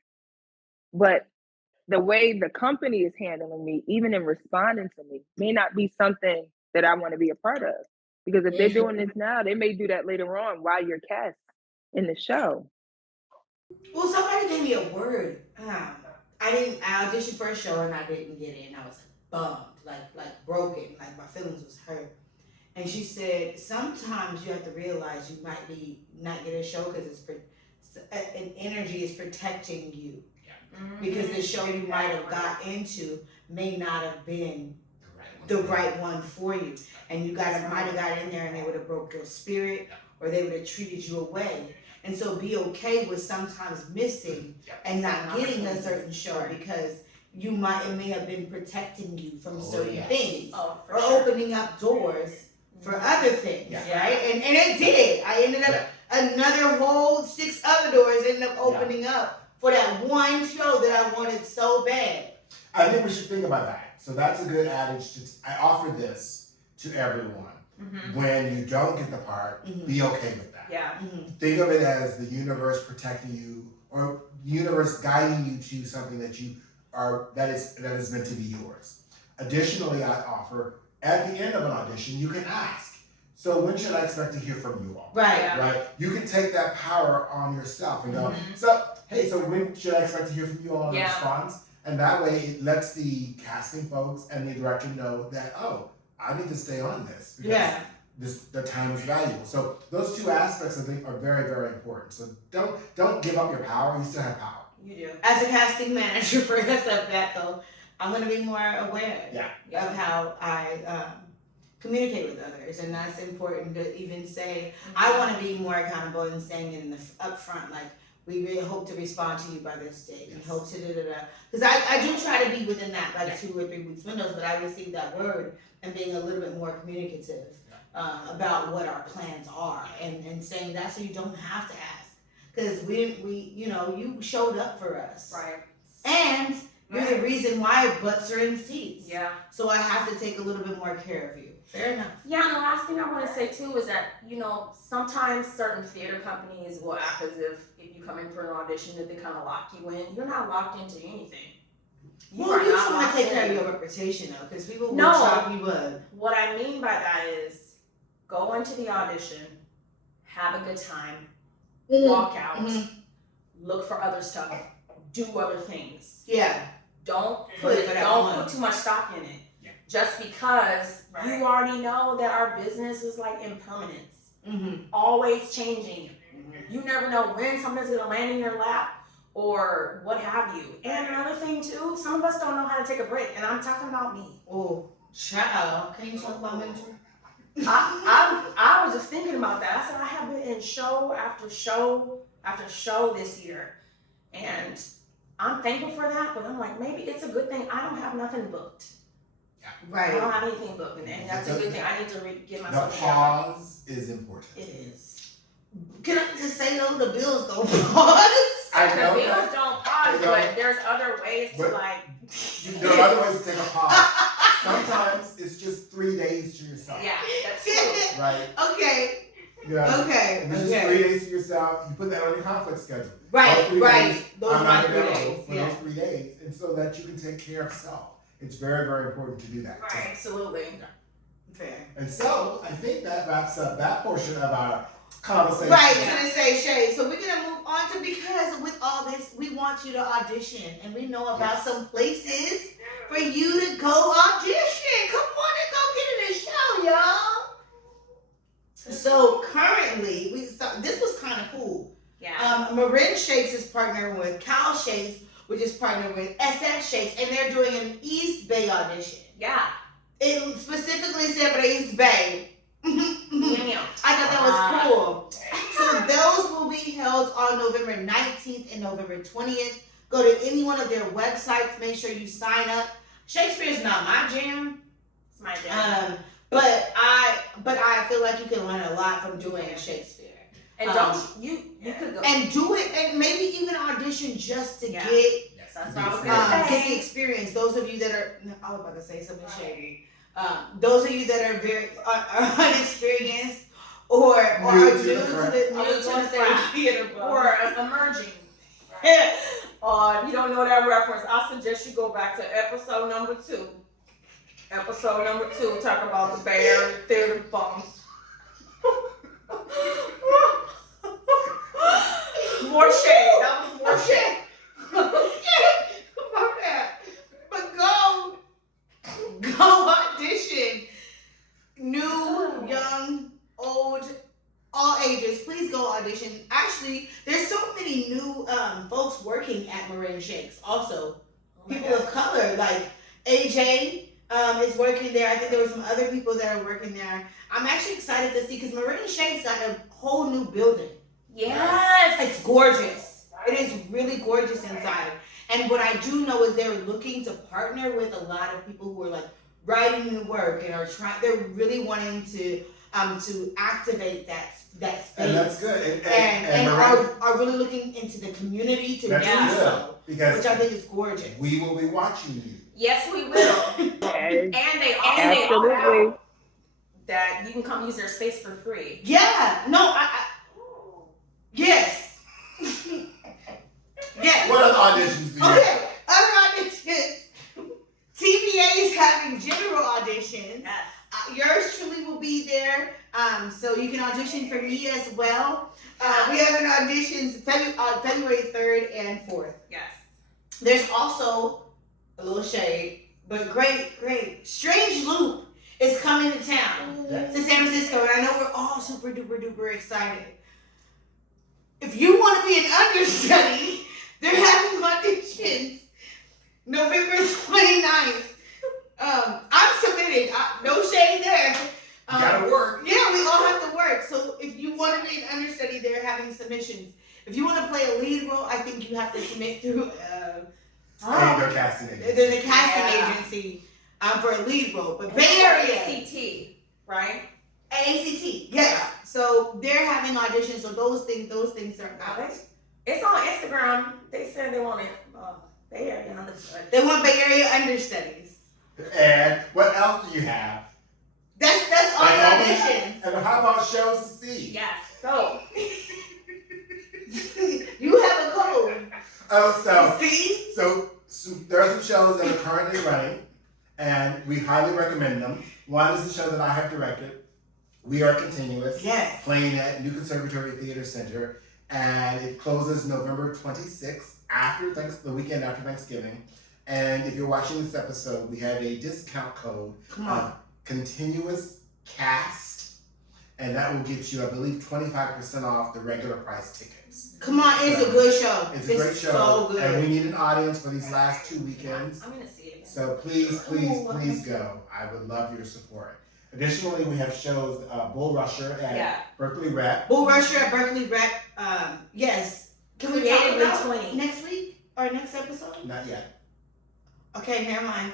but the way the company is handling me, even in responding to me, may not be something that I want to be a part of. Because if they're doing this now, they may do that later on while you're cast in the show. Well, somebody gave me a word. I auditioned for a show and I didn't get in. I was bummed, like broken, like my feelings was hurt. And she said, sometimes you have to realize you might be not get a show because an energy is protecting you. Because the show you might have got into may not have been the right one for you. And you might have got in there and they would have broke your spirit, or they would have treated you away. And so be okay with sometimes missing and not getting a certain show, because it may have been protecting you from certain things, or opening up doors for other things, right? And it did. I ended up another whole 6 other doors ended up opening up for that one show that I wanted so bad. I think we should think about that. So that's a good adage. I offer this to everyone. When you don't get the part, be okay with that. Think of it as the universe protecting you, or the universe guiding you to something that is meant to be yours. Additionally, I offer, at the end of an audition, you can ask, so when should I expect to hear from you all? Right? You can take that power on yourself and go, so when should I expect to hear from you all in response? And that way it lets the casting folks and the director know that, oh, I need to stay on this because the time is valuable. So those 2 aspects, I think, are very, very important. So don't give up your power. You still have power. You do. As a casting manager for SF though, I'm going to be more aware of how I communicate with others, and that's important to even say. I want to be more accountable and saying it in the upfront, like, we really hope to respond to you by this date. We hope to because I do try to be within that 2 or 3 weeks windows, but I receive that word and being a little bit more communicative about what our plans are, and saying that, so you don't have to ask, because we you showed up for us, and you're the reason why our butts are in seats. So I have to take a little bit more care of you. Fair enough. And the last thing I want to say too is that, sometimes certain theater companies will act as if you come in for an audition, that they kind of lock you in. You're not locked into anything. You're trying to take care of your reputation though, because people will chop you up. What I mean by that is, go into the audition, have a good time, walk out, look for other stuff, do other things. Don't put too much stock in it. Just because you already know that our business is like impermanence, always changing. You never know when something's gonna land in your lap or what have you. And another thing too, some of us don't know how to take a break, and I'm talking about me. Oh, child, can you talk about mental? I was just thinking about that. I said I have been in show after show after show this year, and I'm thankful for that. But I'm like, maybe it's a good thing I don't have nothing booked. I don't have anything booked, and that's a good thing. I need to give myself the pause is important. It is. Can I just say no? The bills don't pause. I know. The bills don't pause, but there's other ways to like. There are other ways to take a pause. Sometimes it's just 3 days to yourself. That's true. Right. Okay. Okay. If it's just 3 days to yourself, you put that on your conflict schedule. Right. Those are my 3 days. For those 3 days, and so that you can take care of self. It's very, very important to do that. Right. Absolutely. Fair. And so I think that wraps up that portion of our conversation. Right, to say shade. So we're gonna move on to, because with all this, we want you to audition, and we know about some places for you to go audition. Come on and go get in the show, y'all. So currently, this was kind of cool. Marin Shakes is partnering with Cal Shakes, which is partnered with SF Shakes, and they're doing an East Bay audition. It specifically said for the East Bay. I thought that was cool. So those will be held fall November 19th and November 20th. Go to any one of their websites. Make sure you sign up. Shakespeare's not my jam. It's my jam. But I feel like you can learn a lot from doing Shakespeare. And you could go and do it, and maybe even audition just to get that's what I was gonna say. get the experience. Those of you that are, I was about to say something shady. Those of you that are very unexperienced or are new to the theater or emerging. You don't know that reference. I suggest you go back to episode number 2. Episode number 2, talk about the Bay Area theater bums. More shade. That was more shade. My bad. But go audition. New, young, old, all ages. Please go audition. Actually, there's so many new folks working at Marin Shakes. Also, people of color like AJ is working there. I think there were some other people that are working there. I'm actually excited to see because Marin Shakes got a whole new building. Yes. It's gorgeous. It is really gorgeous inside. And what I do know is they're looking to partner with a lot of people who are like writing the work and are trying. They're really wanting to activate that space. And that's good. And are really looking into the community to do so, because which I think is gorgeous. We will be watching you. Yes, we will. And they also Absolutely. that you can come use their space for free. Yeah. No. Yes. Yes. What other auditions do you have? Okay. Other auditions. TVA is having general auditions. Yes. Yours truly will be there, so you can audition for me as well. We have an auditions February 3rd and 4th. Yes. There's also a little shade, but great. Strange Loop is coming to town to San Francisco, and I know we're all super duper excited. If you want to be an understudy, they're having auditions November 29th. I'm submitted. No shade there. You gotta work. Yeah, we all have to work. So if you want to be an understudy, they're having submissions. If you want to play a lead role, I think you have to submit through Their casting agency. the casting agency for a lead role. But Bay Area ACT, right? ACT, yes. So they're having auditions. So those things are out. It's on Instagram. They said they want it. Bay Area understudies. They want Bay Area understudies. And what else do you have? That's all auditions. And how about shows to see? Yes. So You have a code. Oh, See? so there are some shows that are currently running, and we highly recommend them. One is the show that I have directed. We Are Continuous. Yes. Playing at New Conservatory Theater Center, and it closes November 26th, after the weekend after Thanksgiving. And if you're watching this episode, we have a discount code of Continuous Cast, and that will get you, I believe, 25% off the regular price tickets. Come on, it's a good show. It's a great show, so good. and we need an audience for these last 2 weekends. I'm gonna see it again. So please go. I would love your support. Additionally, we have shows Bull Rusher at Berkeley Rep. Bull Rusher at Berkeley Rep. Yes. Can we talk Creatively about 20 next week or next episode? Not yet. Okay, never mind.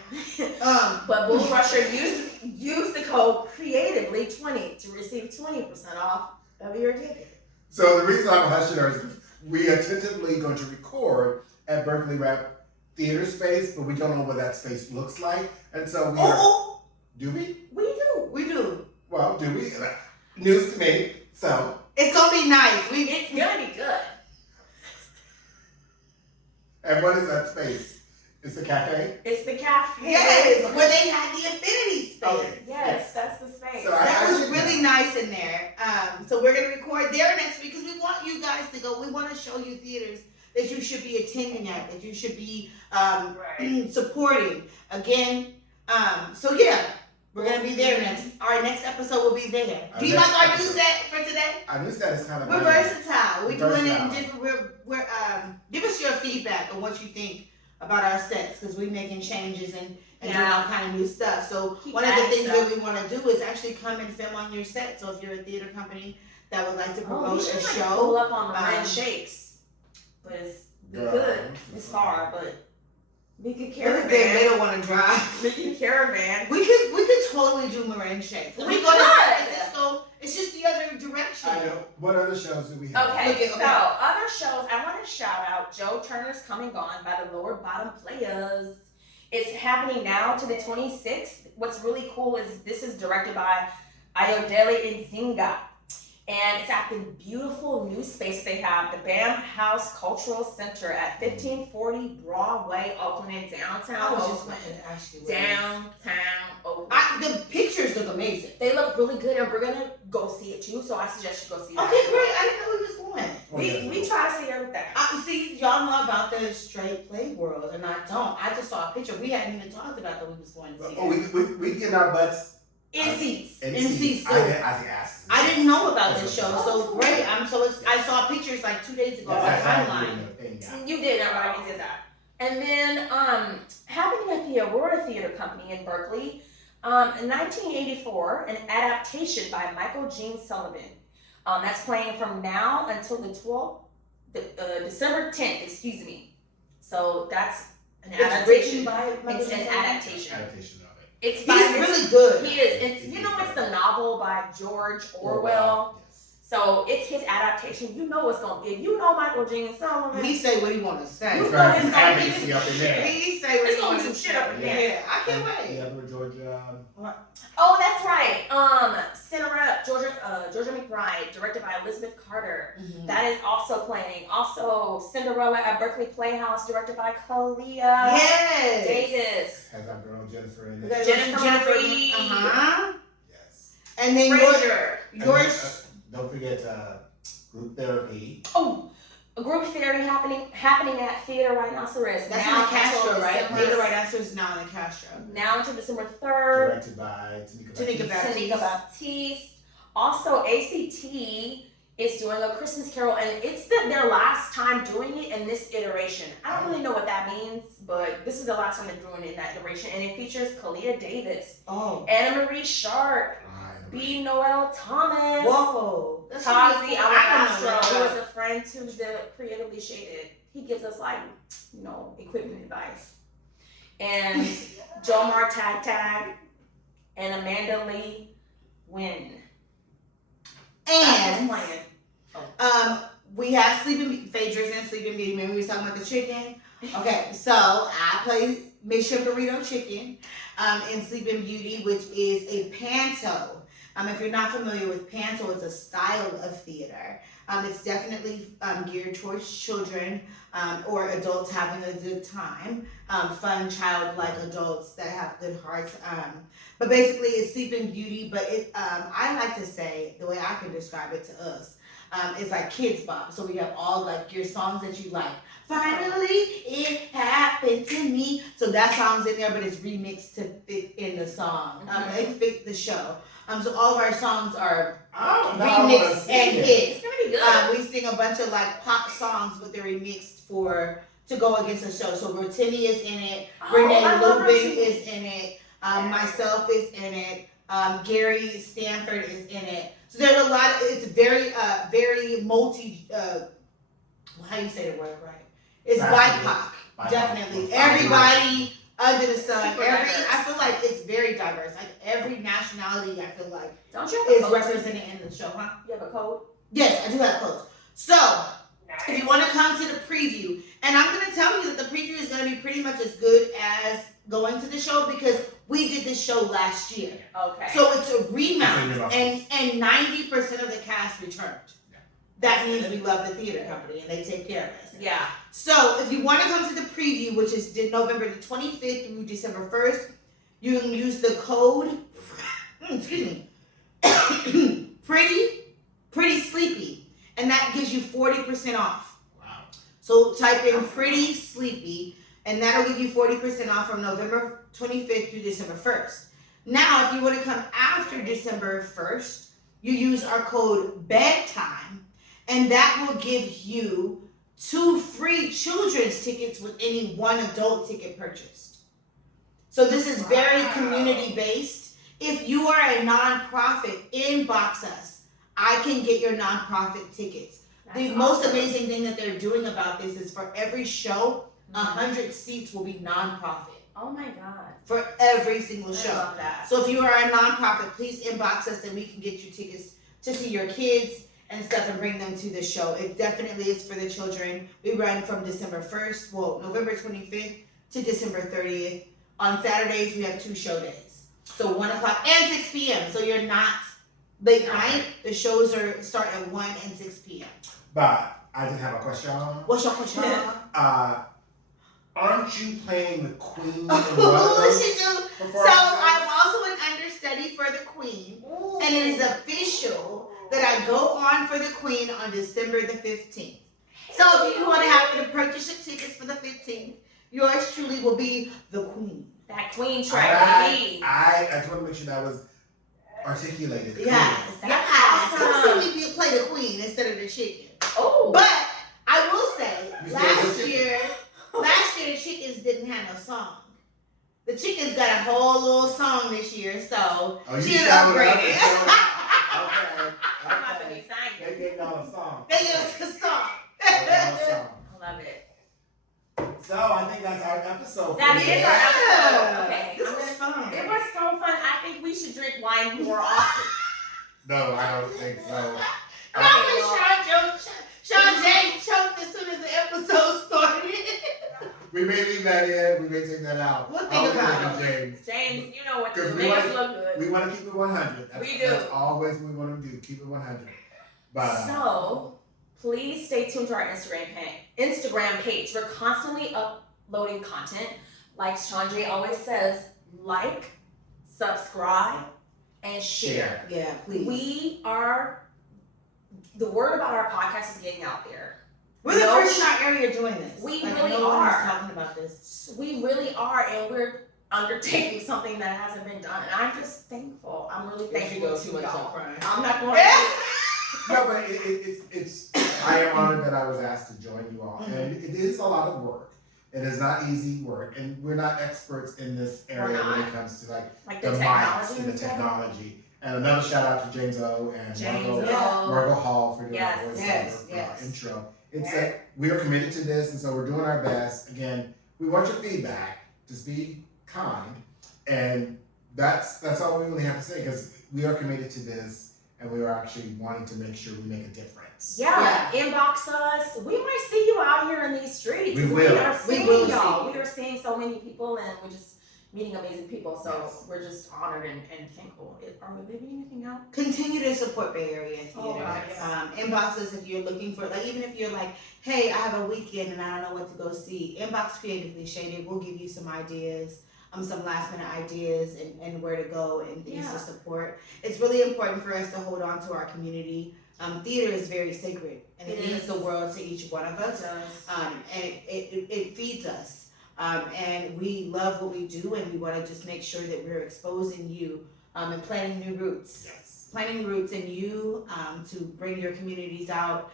But Bull Rusher use the code Creatively20 to receive 20% off of your ticket. So the reason I'm hushing her is we are tentatively going to record at Berkeley Rep Theater Space, but we don't know what that space looks like, and so we are. Do we? We do. Well, do we? News to me. So it's gonna be nice. It's gonna be good. And what is that space? It's the cafe? It's the cafe. Yes, where they had the affinity space. Okay. Yes, that's the space. So that was really nice in there. So we're gonna record there next week because we want you guys to go. We want to show you theaters that you should be attending at, that you should be supporting. Again, so yeah, we're gonna be there next. Our next episode will be there. Do you like our new set for today? Our new set is kind of. We're versatile. We're doing it in different. We're give us your feedback on what you think about our sets because we're making changes and doing all kind of new stuff. So one of the things that we want to do is actually come and film on your set. So if you're a theater company that would like to promote a show, pull up on Marin Shakes. but we Girl, could. this is It's so far, but we could They caravan. don't want to drive. We could caravan. We could totally do Marin Shake. We go to could. San Francisco. It's just the other direction. I know. What other shows do we have? Okay, Okay. so other shows, I want to shout out Joe Turner's Coming Gone by the Lower Bottom Playaz. It's happening now to the 26th. What's really cool is this is directed by Ayodele Nzinga. And it's at the beautiful new space they have, the BAM House Cultural Center at 1540 Broadway, Oakland, in downtown I was just Oakland. going to ask you. Downtown Oakland. The pictures look amazing. They look really good, and we're gonna go see it too. So I suggest you go see it. Okay, great. I didn't know we was going. We try to see everything. See, y'all know about the straight play world, and I don't. I just saw a picture. We hadn't even talked about that we was going to see. Oh, we getting our butts In seats. in In seats, I so- think asses. I didn't know about this show, Oh, so cool. great. I saw pictures like 2 days ago on my That's how timeline. you do the thing, yeah. You did, everybody did that. And then happening at the Aurora Theater Company in Berkeley, in 1984, an adaptation by Michael Gene Sullivan. That's playing from now until the 12th, December 10th, excuse me. So that's an It's adaptation. written by Michael It's J. an Sullivan? adaptation. Adaptation of it. It's He's by really good. He is. It's it's the novel by George Orwell. Yes. So it's his adaptation. You know it's gonna get. You know Michael Gene Sullivan. He say what he want to say. You It's know got it's some gonna advocacy be. up in there. He say what It's he gonna want be to some shit say. up in there. Yeah, I can't The wait. other Georgia. Oh, that's right. Cinderella, Georgia McBride, directed by Elizabeth Carter. Mhm. That is also playing. Also, Cinderella at Berkeley Playhouse, directed by Kalia Yes. Davis. Has our girl Jennifer in We it. gotta Jennifer go see Reed. Uh-huh. Yes. And then Frazier. yours. Don't forget group therapy. Oh, a group theory happening at Theater Rhinoceros. That's now in the Castro, until right? December- Theater Right Answer is now in the Castro. Now until December 3rd. Directed by Tanika Baptiste. Tanika Baptiste. Also, ACT is doing A Christmas Carol, and it's their last time doing it in this iteration. I don't really know what that means, but this is the last time they're doing it in that iteration, and it features Kalia Davis, Oh. Anna Marie Sharp, B. Noel Thomas, Whoa. That's Tazi really cool. I didn't know Alabastro, who that. is a friend to the Creatively Shaded. He gives us equipment advice. And Jomar Tag Tag and Amanda Lee Wynn. And That's what's playing. we have Phaedra's in Sleeping Beauty. Remember we was talking about the chicken? Okay, so I play Mission Burrito Chicken in Sleeping Beauty, which is a panto. If you're not familiar with panto, it's a style of theater. It's definitely geared towards children or adults having a good time. Fun, childlike adults that have good hearts. But basically, it's Sleeping Beauty. But I like to say, the way I can describe it to us, it's like Kids Bop. So we have all like your songs that you like. Finally, it happened to me. So that song's in there, but it's remixed to fit in the song. It fit the show. So all of our songs are remixed and hits. It's gonna be good. We sing a bunch of like pop songs, but they're remixed to go against the show. So Rotini is in it. Renee I love Lubin Rotini. is in it. Myself is in it. Gary Stanford is in it. So there's a lot. It's very, very multi. How do you say the word right? It's BIPOC, definitely. Everybody under the sun. Super diverse. I feel like it's very diverse. Like every nationality, I feel like Don't you have a is code? represented in the show, huh? You have a code? Yes, I do have clothes. So if you want to come to the preview, and I'm going to tell you that the preview is going to be pretty much as good as going to the show because we did this show last year. Okay. So it's a remount, It's and 90% of the cast returned. That means we love the theater company and they take care of us. yeah. So if you want to come to the preview, which is November the 25th through December 1st, you can use the code, pretty sleepy, and that gives you 40% off. Wow. So type in pretty sleepy, and that'll give you 40% off from November 25th through December 1st. Now, if you want to come after December 1st, you use our code bedtime, and that will give you 2 free children's tickets with any 1 adult ticket purchased. So this is very community-based. If you are a nonprofit, inbox us. I can get your nonprofit tickets. The most amazing thing that they're doing about this is for every show, 100 seats will be nonprofit. Oh my God. For every single show. I love that. So if you are a nonprofit, please inbox us and we can get you tickets to see your kids and stuff and bring them to the show. It definitely is for the children. We run from November 25th to December 30th. On Saturdays, we have 2 show days. So 1 o'clock and 6 p.m. So you're not late night. The shows start at 1 and 6 p.m. But I just have a question. What's your question? Aren't you playing the Queen in one of Oh, those she do. So performances? I'm also an understudy for the Queen. Ooh. And it is official that I go on for the Queen on December the 15th. So if you want to have to purchase your tickets for the 15th, yours truly will be the Queen. That Queen track, baby. I just want to make sure that was articulated. Yes. That's Yes. awesome. So we play the Queen instead of the chicken. Oh. But I will say, You last still year the chickens didn't have no song. The chickens got a whole little song this year, so you she's shouted up upgraded. and showed out. Okay. I'm not gonna be They excited. gave y'all a song. They gave us a song. They gave y'all a song. I love it. So I think that's our episode. That for is today. our episode. Okay. This was fun. It was so fun. I think we should drink wine more often. No, I don't think so. That was ShawnJ choked as soon as the episode started. We may leave that in. We may take that out. We'll think I'll about look at James. James, you know what to 'Cause do. we Make us want- look good. We want to keep it 100. We do. That's always what we want to do. Keep it 100. But So, please stay tuned to our Instagram page. We're constantly uploading content. Like ShawnJ always says, like, subscribe, and share. Yeah, please. The word about our podcast is getting out there. We're the first in our area doing this. We Like, really no one is are. talking about this. We really are, and we're undertaking something that hasn't been done. And I'm just thankful. I'm really thankful to y'all. I'm not going to. no, but it's. I am honored that I was asked to join you all, and it is a lot of work. It is not easy work, and we're not experts in this area when it comes to like the the mics technology and the and stuff. technology. And another shout out to James O and Margot Hall for doing our voiceover for our intro. It's that we are committed to this, and so we're doing our best. Again, we want your feedback. Just be kind, and that's all we really have to say, because we are committed to this, and we are actually wanting to make sure we make a difference. Yeah, inbox us. We might see you out here in these streets. We will. We are seeing will y'all. see. We are seeing so many people, and we're just meeting amazing people. So Yes. we're just honored and thankful. Are we leaving anything out? Continue to support Bay Area theater. Oh, God, yeah. Inbox us if you're looking for, like, even if you're like, hey, I have a weekend and I don't know what to go see. Inbox Creatively Shaded. We'll give you some ideas, some last minute ideas and where to go and things to support. It's really important for us to hold on to our community. Theater is very sacred, and it means the world to each one of us. And it feeds us. And we love what we do, and we want to just make sure that we're exposing you and planting new roots. Yes. Planting roots in you to bring your communities out,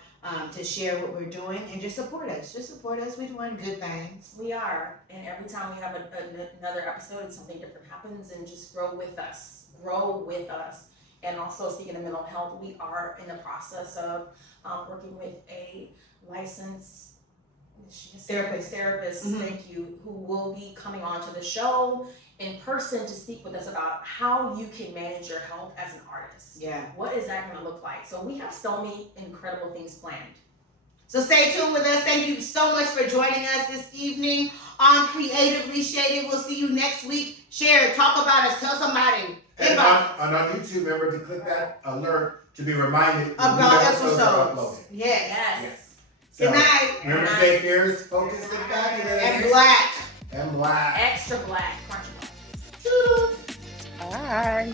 to share what we're doing, and just support us. Just support us. We're doing good things. We are, and every time we have another episode, something different happens, and just grow with us. Grow with us. And also, speaking of mental health, we are in the process of working with a licensed therapist. Mm-hmm. Thank you, who will be coming onto the show in person to speak with us about how you can manage your health as an artist. Yeah. What is that going to look like? So we have so many incredible things planned. So stay tuned with us. Thank you so much for joining us this evening on Creatively Shaded. We'll see you next week. Share it. Talk about us. Tell somebody. And on YouTube, remember to click that alert to be reminded About when new episodes are episodes. uploaded. Yes. So, Good night. remember to stay fierce, focused, and fabulous. And black. And black. Extra black. Crunchy black. Toodles. Bye.